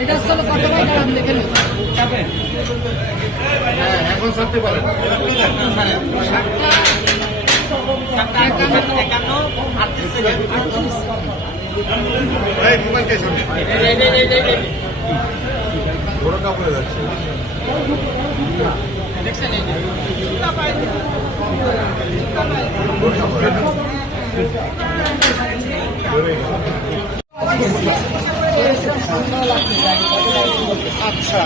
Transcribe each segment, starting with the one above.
এটা আসলে কত ভাই দাম দেখে নিন হ্যাঁ এখন ছাড়তে পারেন এই মোবাইল কে শুনি বড় কাপড়ে যাচ্ছে দেখছেন এই আচ্ছা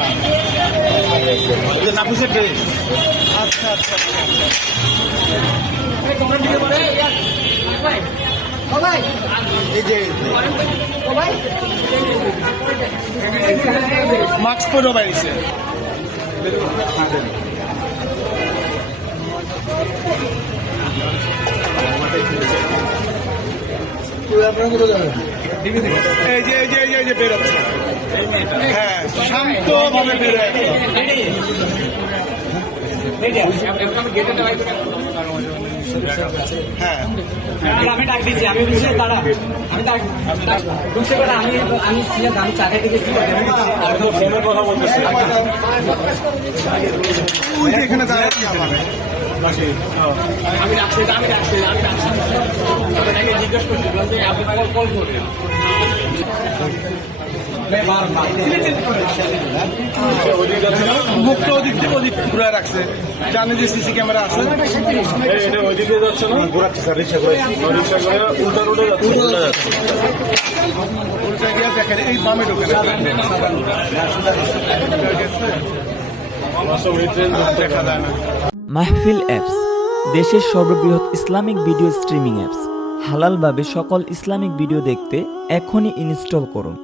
নাপুসের ড্রেস আচ্ছা আচ্ছা মাস্ক পরে বাইরেছে এই যে এই যে এই যে বেরোচ্ছে হ্যাঁ শান্ত ভাবে বেরোয় হ্যাঁ আমি ডাক দিচ্ছি আমি দাঁড়া আমি আমি চাকা থেকে ফোনের কথা বলতেছি এখানে দাঁড়ায় আমি রাখছি জিজ্ঞেস করছি আপনি কল করবেন মুখটা ওদিক থেকে ওদিক ঘুরে রাখছে জানে যে সিসি ক্যামেরা আছে এটা ওইদিকে যাচ্ছে না ঘোরাচ্ছে স্যার রিক্সা করে উল্টা রোডে যাচ্ছে উল্টা গিয়ে দেখেন এই বামে ঢুকে দেখা যায় না। মাহফিল অ্যাপস দেশের সর্ববৃহৎ ইসলামিক ভিডিও স্ট্রিমিং অ্যাপস। হালালভাবে সকল ইসলামিক ভিডিও দেখতে এখনই ইনস্টল করুন।